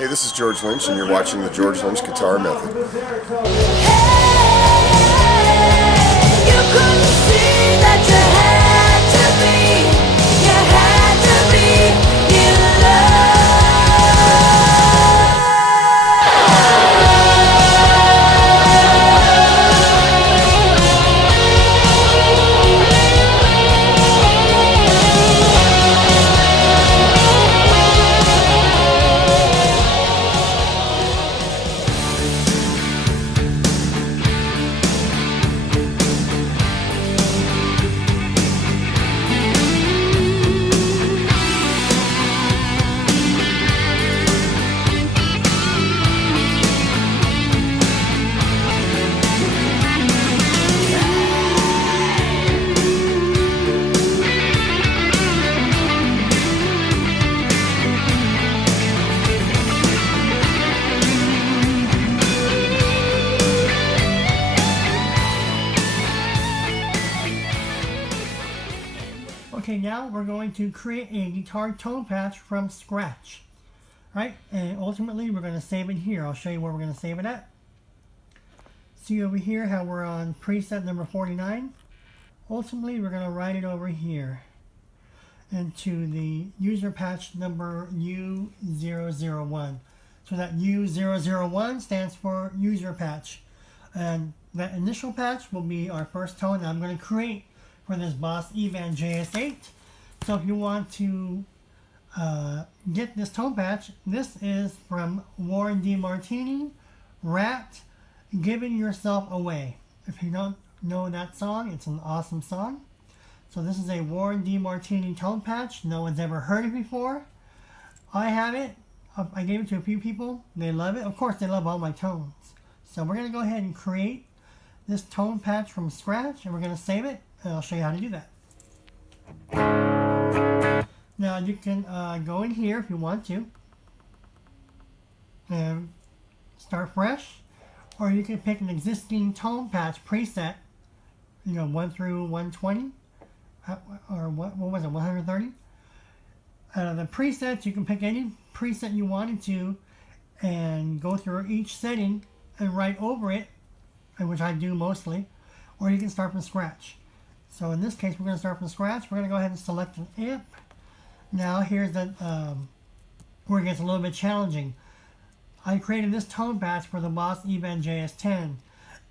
Hey, this is George Lynch, and you're watching the George Lynch Guitar Method. You couldn't see that you had to be in love. Okay, now we're going to create a guitar tone patch from scratch, right? And ultimately we're going to save it here. I'll show you where we're going to save it at. See over here how we're on preset number 49. Ultimately we're going to write it over here into the user patch number U001. So that U001 stands for user patch, and that initial patch will be our first tone that I'm going to create for this Boss eBAND JS-10. So if you want to get this tone patch, this is from Warren DeMartini, RATT, Giving Yourself Away. If you don't know that song, it's an awesome song. So this is a Warren DeMartini tone patch. No one's ever heard it before. I have it. I gave it to a few people. They love it. Of course, they love all my tones. So we're going to go ahead and create this tone patch from scratch, and we're going to save it, and I'll show you how to do that. Now you can go in here if you want to and start fresh, or you can pick an existing tone patch preset, 1 through 120, or what was it, 130? Out of the presets, you can pick any preset you wanted to and go through each setting and write over it, which I do mostly, or you can start from scratch. So in this case, we're going to start from scratch. We're going to go ahead and select an amp. Now here's the where it gets a little bit challenging. I created this tone patch for the Boss eBAND JS-10,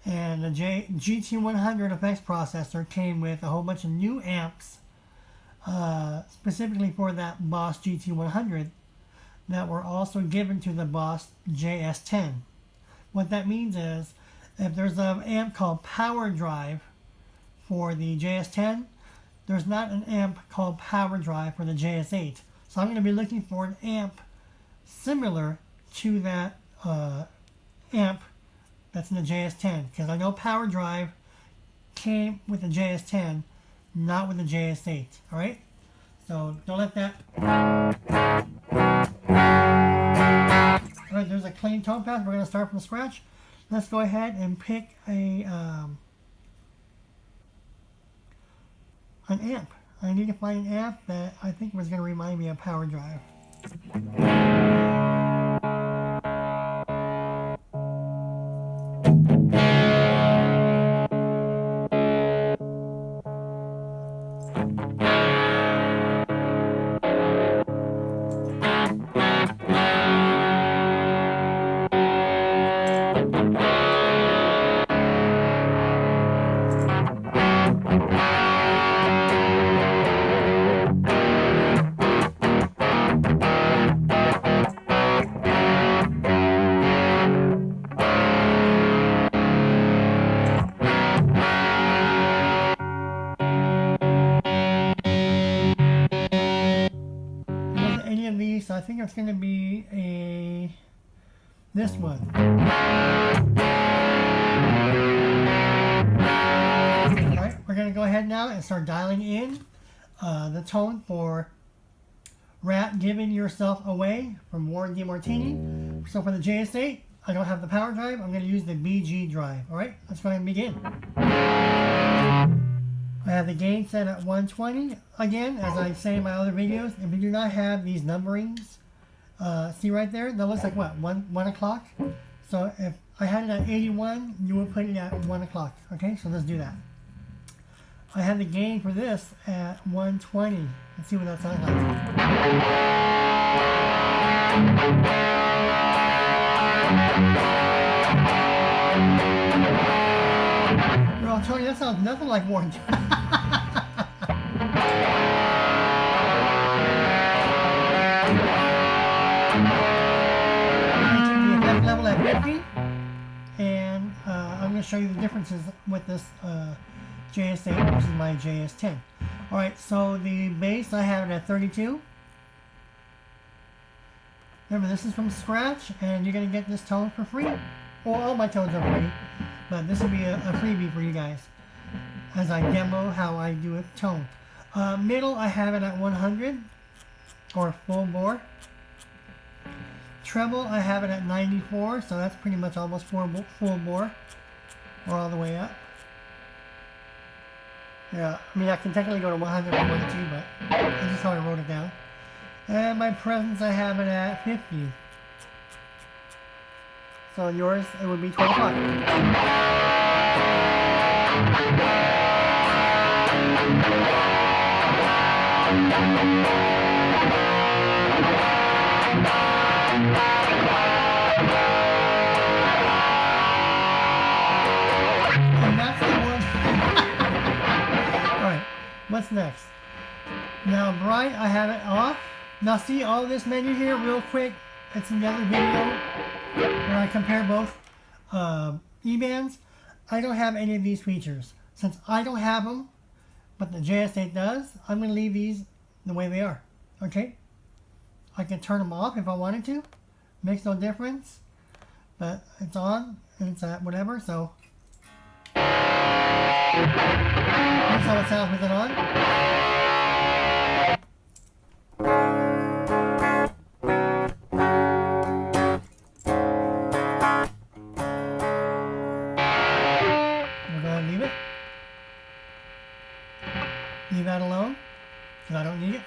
and the GT100 effects processor came with a whole bunch of new amps specifically for that Boss GT100 that were also given to the Boss JS-10. What that means is, if there's an amp called Power Drive for the JS-10, there's not an amp called Power Drive for the JS-8. So I'm going to be looking for an amp similar to that amp that's in the JS-10, because I know Power Drive came with the JS-10, not with the JS-8. Alright? So don't let that... Alright, there's a clean tone patch. We're going to start from scratch. Let's go ahead and pick an amp. I need to find an amp that I think was going to remind me of Power Drive. So I think it's going to be this one. Alright, we're going to go ahead now and start dialing in the tone for RATT, Giving Yourself Away from Warren DeMartini. So for the JS-8, I don't have the power drive. I'm going to use the BG drive. Alright, let's go ahead and begin. I have the gain set at 120. Again, as I say in my other videos, if you do not have these numberings See right there? That looks like what? 1 o'clock? So if I had it at 81, you would put it at 1 o'clock. Okay, so let's do that. I have the gain for this at 120. Let's see what that sounds like. Well, Tony, that sounds nothing like Warren. Level at 50, and I'm going to show you the differences with this JS-8 versus my JS-10. Alright, so the bass, I have it at 32. Remember, this is from scratch, and you're going to get this tone for free. Well, all my tones are free, but this will be a freebie for you guys as I demo how I do a tone. Middle, I have it at 100, or full bore. Treble, I have it at 94, so that's pretty much almost full bore, or all the way up. Yeah, I mean I can technically go to 100 if I wanted to, but this is how I wrote it down. And my presence, I have it at 50. So yours, it would be 12 o'clock. And that's the one. Alright, what's next? Now bright, I have it off. Now see all this menu here real quick. It's in the other video where I compare both eBands. I don't have any of these features. Since I don't have them, but the JS-8 does, I'm going to leave these the way they are. Okay? I can turn them off if I wanted to. Makes no difference. But it's on and it's at whatever, so. That's how it sounds with it on. We're going to leave it. Leave that alone, because I don't need it.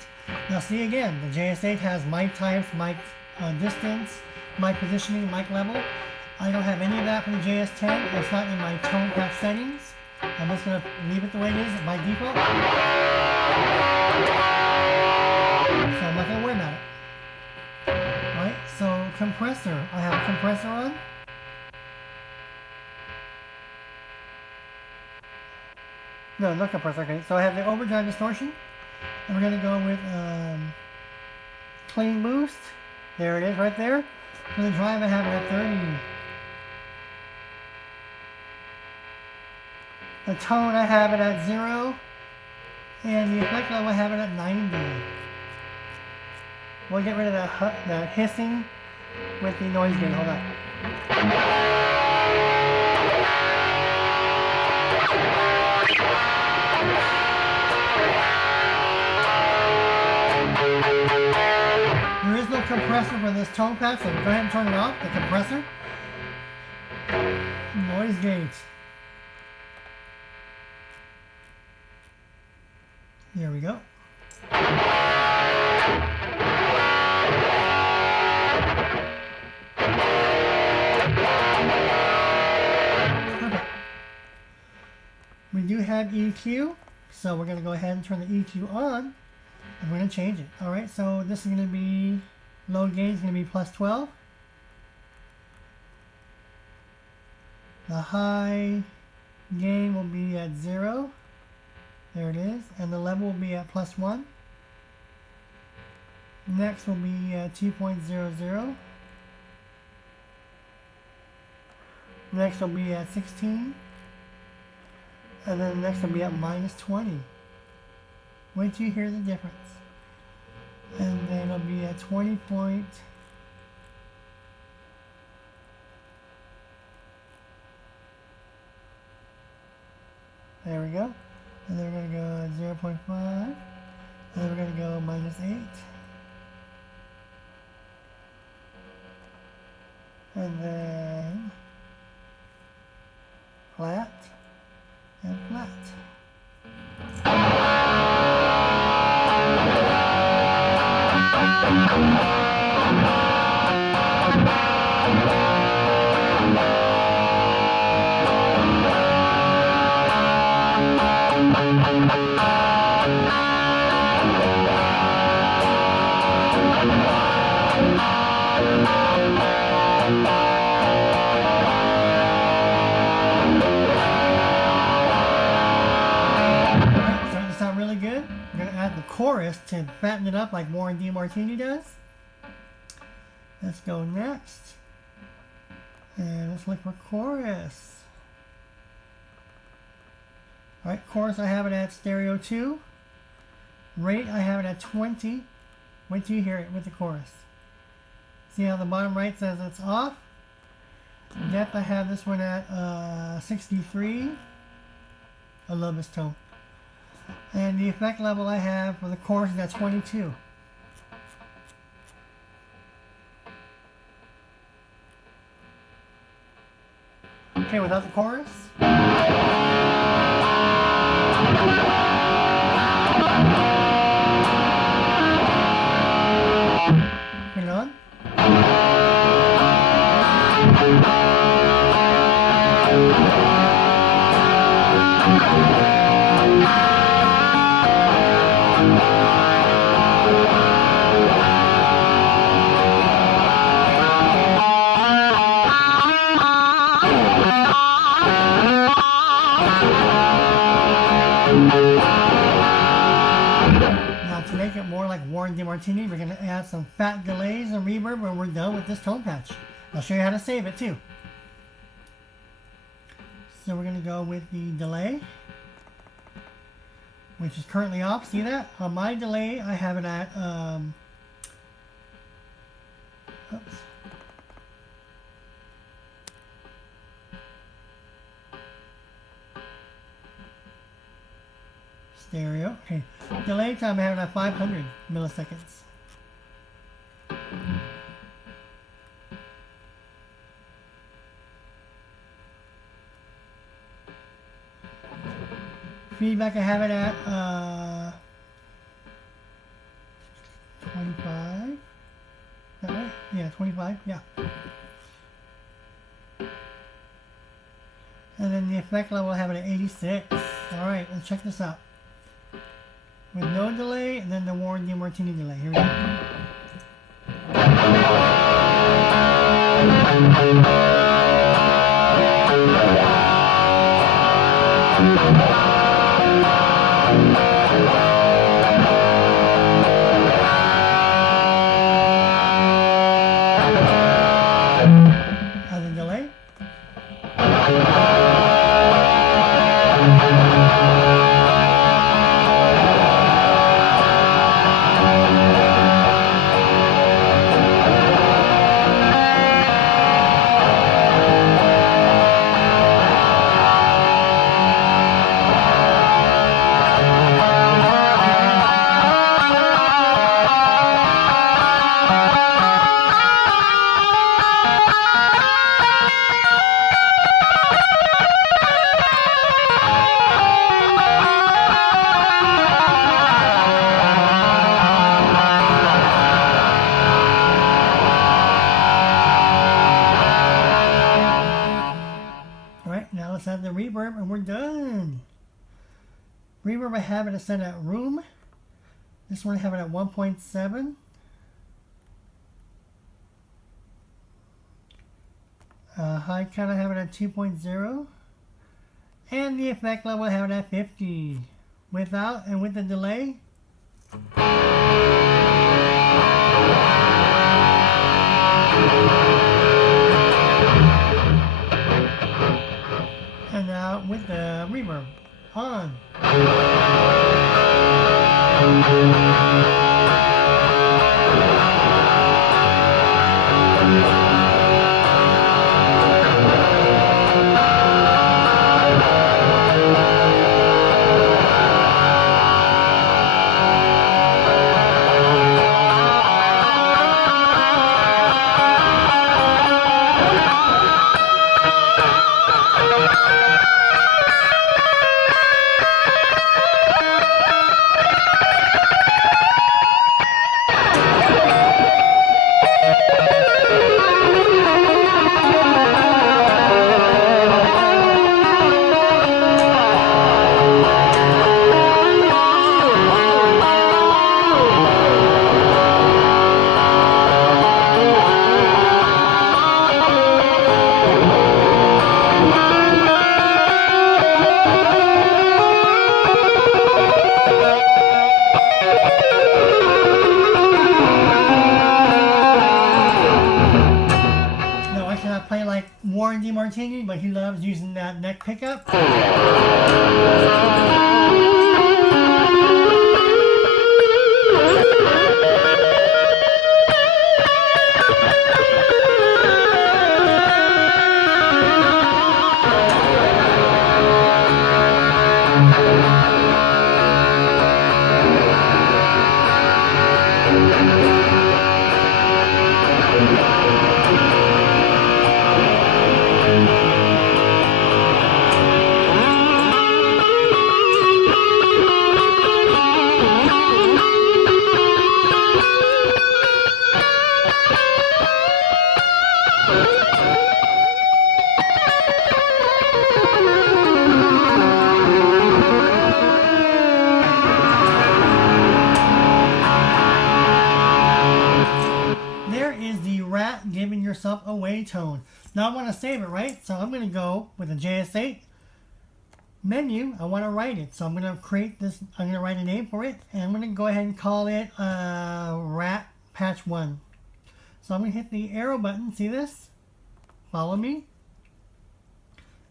Now see again, the JS-8 has mic types, mic distance, mic positioning, mic level. I don't have any of that for the JS-10. It's not in my tone patch settings. I'm just going to leave it the way it is by default. So I'm not going to worry about it. Alright, so compressor. I have a compressor on. No compressor. Okay, so I have the overdrive distortion. And we're going to go with clean boost. There it is right there. For the drive, I have it at 30. The tone, I have it at 0. And the effect level, I have it at 90. We'll get rid of that hissing with the noise gate. Hold on. There is no compressor for this tone patch, so go ahead and turn it off, the compressor. Noise gate. There we go. Perfect. We do have EQ, so we're going to go ahead and turn the EQ on, and we're going to change it. Alright, so this is going to be, low gain is going to be plus 12. The high gain will be at 0. There it is. And the level will be at plus 1. Next will be 2.00. Next will be at 16. And then next will be at minus 20. Wait till you hear the difference. And then it'll be at 20 point. There we go. And then we're going to go 0.5. And then we're going to go minus 8. And then flat and flat. chorus to fatten it up like Warren DeMartini does. Let's go next. And let's look for chorus. Alright, chorus I have it at stereo 2. Rate I have it at 20. Wait till you hear it with the chorus. See how the bottom right says it's off? Depth I have this one at 63. I love this tone. And the effect level I have for the chorus is at 22. Okay, without the chorus. Turn it on. Now to make it more like Warren DeMartini, we're going to add some fat delays and reverb when we're done with this tone patch. I'll show you how to save it too. So we're going to go with the delay, which is currently off. See that? On my delay, I have it at, oops. Stereo. Okay. Delay time I have it at 500 milliseconds. Feedback I have it at 25. Is that right? Yeah, 25. Yeah. And then the effect level I have it at 86. Alright, let's check this out. With no delay, and then the Warren DeMartini delay. Here we go. Other delay. Now let's add the reverb and we're done. Reverb I have it set at room. This one I have it at 1.7. High count I have it at 2.0. And the effect level I have it at 50. Without and with the delay. And now with the reverb on. play like Warren DeMartini, but he loves using that neck pickup. Giving yourself away tone. Now I want to save it, right? So I'm going to go with the JS-8 menu. I want to write it. So I'm going to create this. I'm going to write a name for it. And I'm going to go ahead and call it RATT Patch 1. So I'm going to hit the arrow button. See this? Follow me.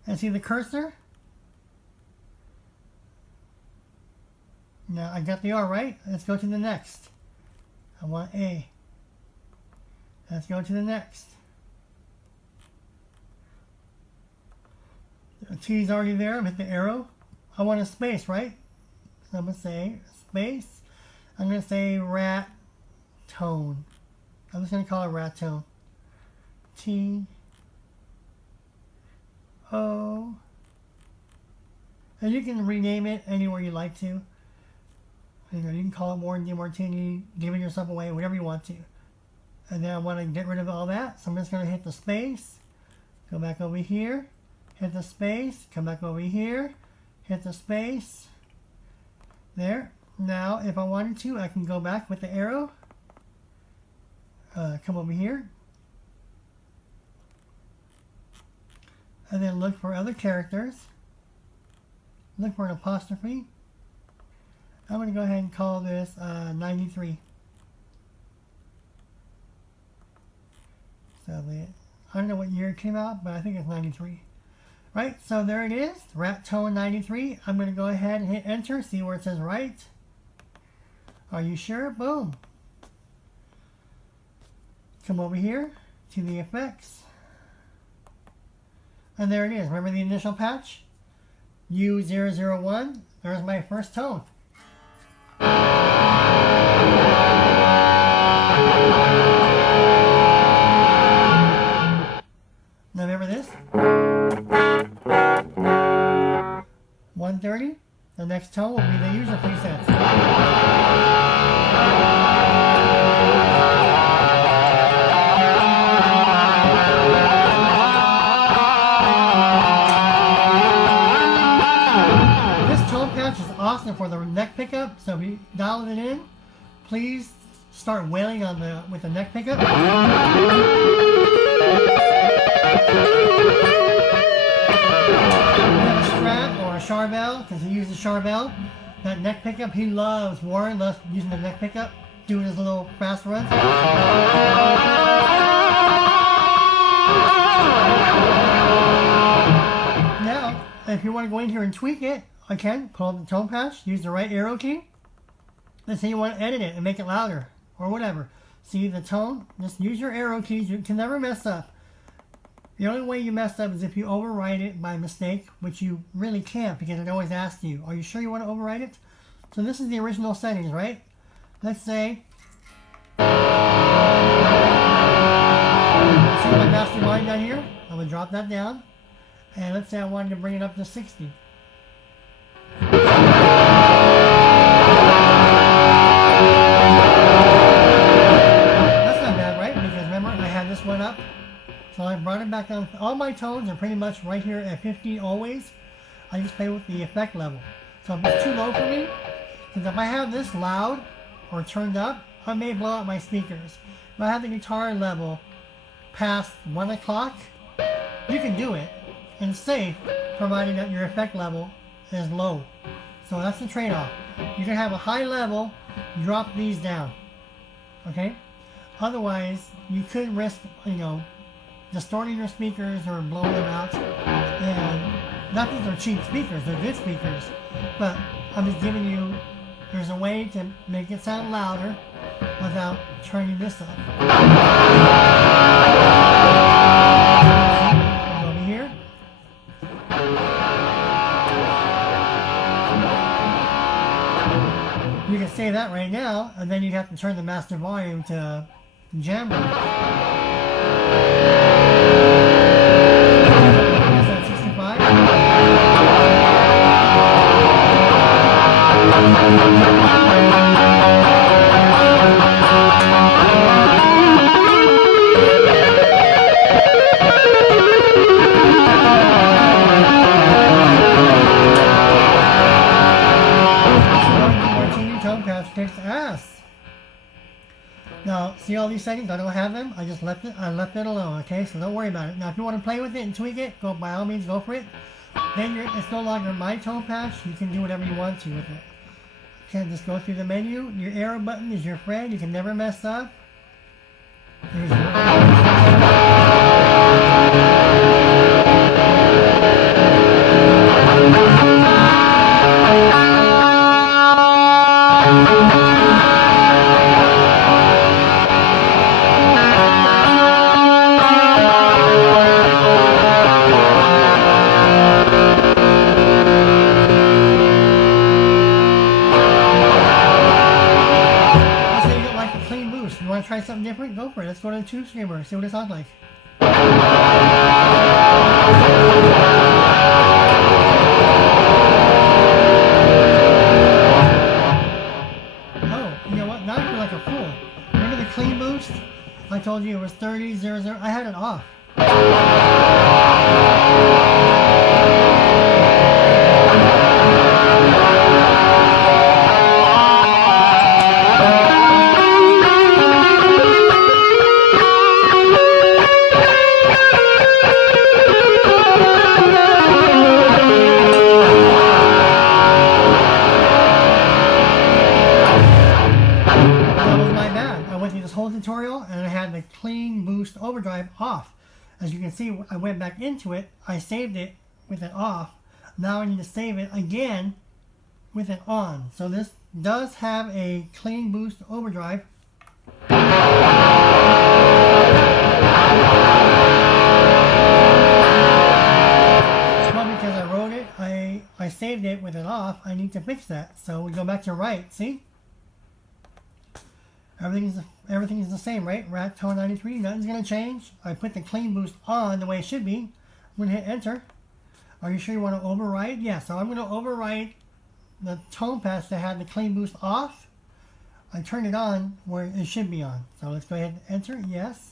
And see the cursor? Now I got the R, right? Let's go to the next. I want A. Let's go to the next. The T is already there. I'm hit the arrow. I want a space, right? So I'm going to say space. I'm going to say RATT tone. I'm just going to call it RATT tone. T O. And you can rename it anywhere you like to. You can call it Warren DeMartini, giving yourself away, whatever you want to. And then I want to get rid of all that. So I'm just going to hit the space. Go back over here. Hit the space. Come back over here. Hit the space. There. Now, if I wanted to, I can go back with the arrow. Come over here. And then look for other characters. Look for an apostrophe. I'm going to go ahead and call this 93. So I don't know what year it came out, but I think it's 93. Right, so there it is, RATT tone 93. I'm going to go ahead and hit enter, see where it says write. Are you sure? Boom. Come over here to the effects. And there it is. Remember the initial patch? U001. There's my first tone. Now remember this? 130. The next tone will be the user presets. This tone patch is awesome for the neck pickup, so if you dial it in, please start wailing on with the neck pickup. Charbel, because he uses Charbel. That neck pickup, he loves. Warren loves using the neck pickup, doing his little fast runs. Now, if you want to go in here and tweak it, again, pull up the tone patch, use the right arrow key. Let's say you want to edit it and make it louder, or whatever. See the tone? Just use your arrow keys. You can never mess up. The only way you mess up is if you overwrite it by mistake, which you really can't because it always asks you, are you sure you want to overwrite it? So this is the original settings, right? Let's say, see my master line down here? I'm going to drop that down. And let's say I wanted to bring it up to 60. That's not bad, right? Because remember, I had this one up. So I brought it back down. All my tones are pretty much right here at 50 always. I just play with the effect level. So if it's too low for me, because if I have this loud or turned up, I may blow out my speakers. If I have the guitar level past 1 o'clock, you can do it. And it's safe, provided that your effect level is low. So that's the trade-off. You can have a high level, drop these down. Okay? Otherwise, you could risk, distorting your speakers or blowing them out. And not that they're cheap speakers, they're good speakers. But I'm just giving you, there's a way to make it sound louder without turning this up. Over here. You can say that right now, and then you have to turn the master volume to jam mode. Is that 65? Kicks ass. Now, see all these settings? I don't have them. I just left it. I left it alone. Okay, so don't worry about it. Now, if you want to play with it and tweak it, go by all means, go for it. Then it's no longer my tone patch. You can do whatever you want to with it. Okay, just go through the menu. Your arrow button is your friend. You can never mess up. There's try something different, go for it. Let's go to the tube screamer, see what it sounds like. Oh, you know what? Now I feel like a fool. Remember the clean boost? I told you it was 30, 0, 0. I had it off. Tutorial, and I had the clean boost overdrive off. As you can see, I went back into it, I saved it with it off. Now I need to save it again with it on. So this does have a clean boost overdrive. Well, because I wrote it, I saved it with it off. I need to fix that. So we go back to right, see? Everything is the same, right? RATT tone 93, nothing's going to change. I put the clean boost on the way it should be. I'm going to hit enter. Are you sure you want to override? Yeah, so I'm going to override the tone patch that had the clean boost off. I turned it on where it should be on. So let's go ahead and enter, yes.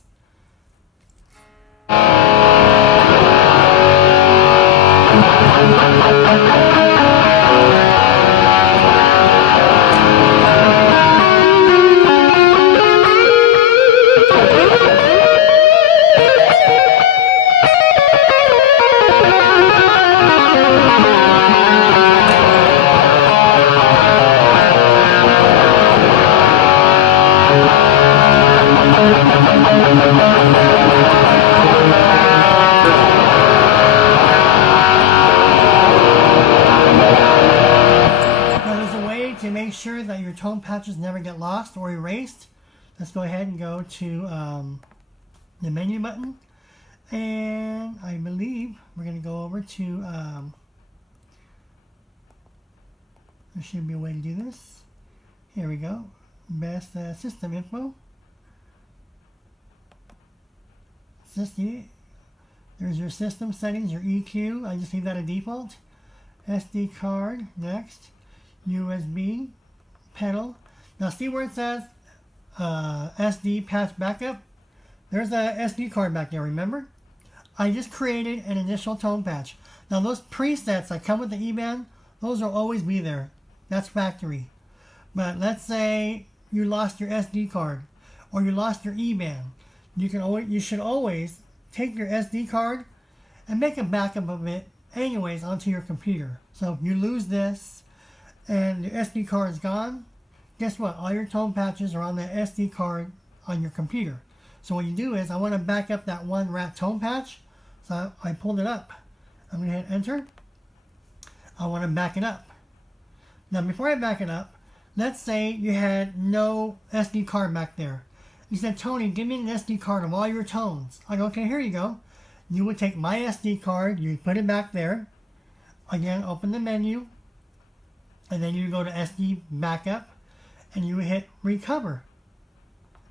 Sure that your tone patches never get lost or erased. Let's go ahead and go to the menu button, and I believe we're going to go over to there should be a way to do this. Here we go. Best system info. There's your system settings, your EQ. I just leave that a default. SD card, next. USB pedal. Now see where it says SD patch backup? There's a SD card back there, remember? I just created an initial tone patch. Now those presets that come with the eBAND, those will always be there. That's factory. But let's say you lost your SD card or you lost your eBAND. You should always take your SD card and make a backup of it anyways onto your computer. So if you lose this and the SD card is gone, guess what? All your tone patches are on that SD card on your computer. So what you do is, I want to back up that one RATT tone patch. So I pulled it up. I'm going to hit enter. I want to back it up. Now before I back it up, let's say you had no SD card back there. You said, Tony, give me an SD card of all your tones. I go, okay, here you go. You would take my SD card, you put it back there. Again, open the menu. And then you go to SD backup. And you hit recover.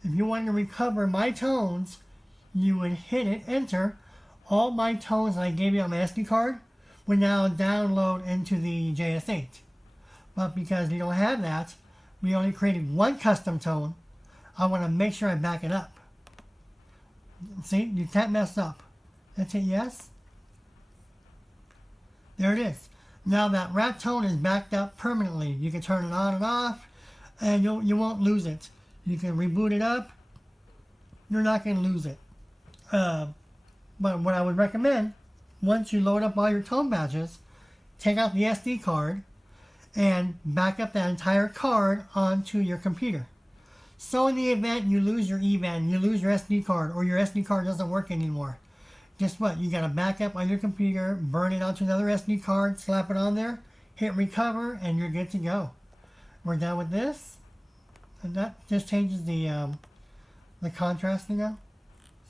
If you wanted to recover my tones, you would hit it, enter. All my tones that I gave you on my SD card would now download into the JS-8. But because you don't have that, we only created one custom tone. I want to make sure I back it up. See, you can't mess up. Let's hit yes. There it is. Now that RATT tone is backed up permanently. You can turn it on and off, and you won't lose it. You can reboot it up. You're not going to lose it. But what I would recommend, once you load up all your tone patches, take out the SD card and back up that entire card onto your computer. So in the event you lose your eBAND, you lose your SD card, or your SD card doesn't work anymore, guess what? You got to back up on your computer, burn it onto another SD card, slap it on there, hit recover, and you're good to go. We're done with this. And that just changes the contrast now.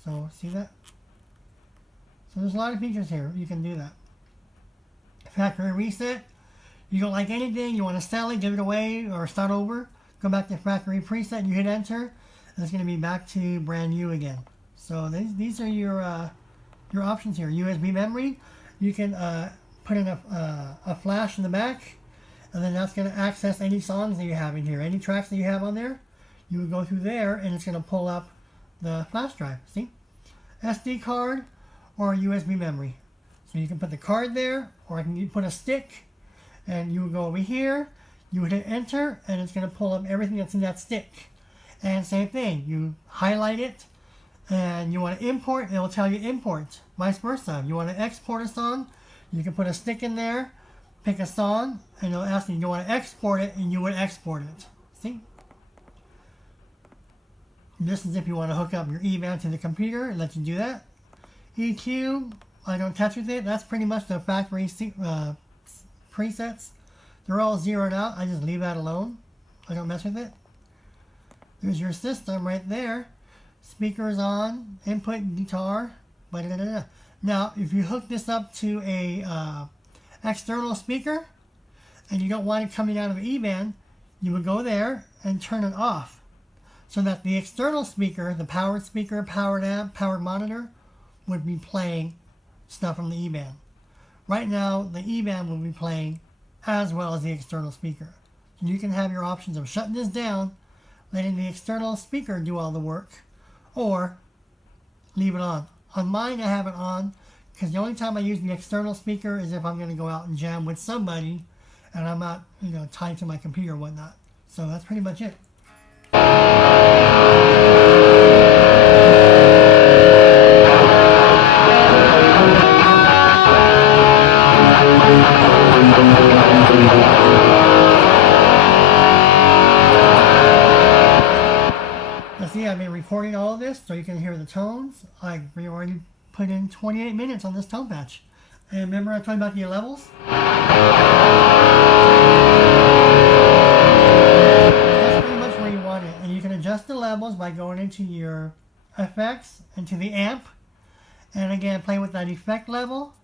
So see that? So there's a lot of features here. You can do that. Factory reset. You don't like anything, you want to sell it, give it away, or start over. Go back to factory preset, you hit enter, and it's going to be back to brand new again. So these are your options here. USB memory, you can put in a flash in the back, and then that's going to access any songs that you have in here, any tracks that you have on there. You would go through there, and it's going to pull up the flash drive. See, SD card or USB memory. So you can put the card there, or I can put a stick, and you would go over here. You would hit enter, and it's going to pull up everything that's in that stick. And same thing, you highlight it, and you want to import, it will tell you import. Vice versa. You want to export a song, you can put a stick in there, pick a song, and it'll ask you, you want to export it, and you would export it. See? This is if you want to hook up your eBAND to the computer, it lets you do that. EQ, I don't touch with it. That's pretty much the factory presets. They're all zeroed out. I just leave that alone. I don't mess with it. There's your system right there. Speakers on, input guitar. Now, if you hook this up to a external speaker and you don't want it coming out of eBAND, you would go there and turn it off so that the external speaker, the powered speaker, powered amp, powered monitor, would be playing stuff from the eBAND. Right now, the eBAND will be playing as well as the external speaker. So you can have your options of shutting this down, letting the external speaker do all the work, or leave it on. On mine, I have it on because the only time I use the external speaker is if I'm going to go out and jam with somebody and I'm not, tied to my computer or whatnot. So that's pretty much it. Let's see, I've been recording all of this so you can hear the tones. I've already put in 28 minutes on this tone patch. And remember I told you about the levels? That's pretty much where you want it. And you can adjust the levels by going into your effects, into the amp. And again, play with that effect level.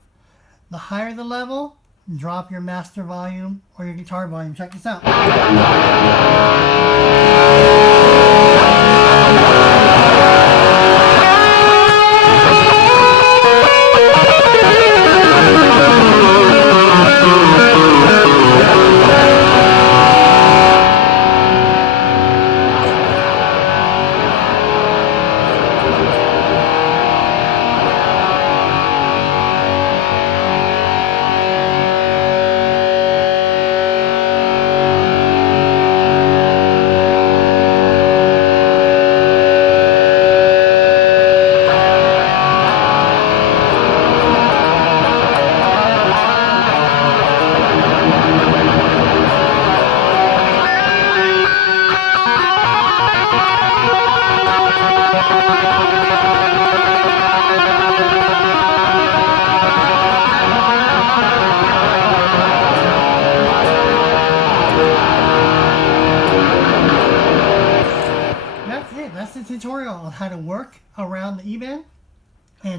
The higher the level, drop your master volume or your guitar volume. Check this out.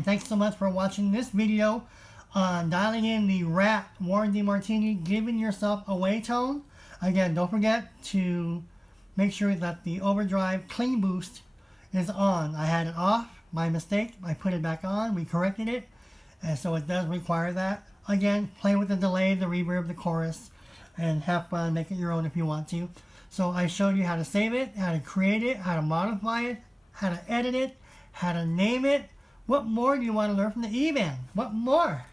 thanks so much for watching this video on dialing in the RATT Warren DeMartini Giving Yourself Away tone. Again, don't forget to make sure that the overdrive clean boost is on. I had it off, my mistake. I put it back on, we corrected it, and so it does require that. Again, play with the delay, the reverb, the chorus, and have fun, make it your own if you want to. So I showed you how to save it, how to create it, how to modify it, how to edit it, how to name it. What more do you want to learn from the eBAND? What more?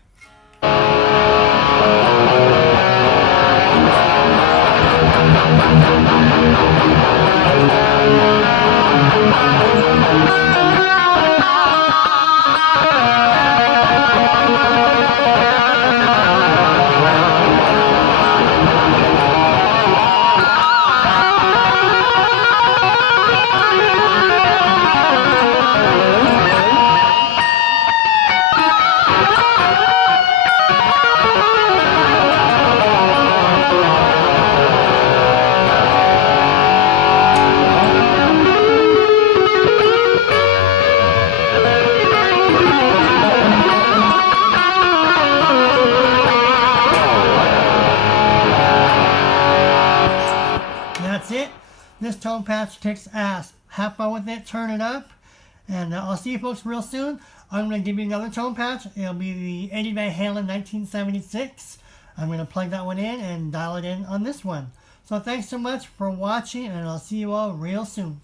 That's it. This tone patch kicks ass. Have fun with it. Turn it up. And I'll see you folks real soon. I'm going to give you another tone patch. It'll be the Eddie Van Halen 1976. I'm going to plug that one in and dial it in on this one. So thanks so much for watching, and I'll see you all real soon.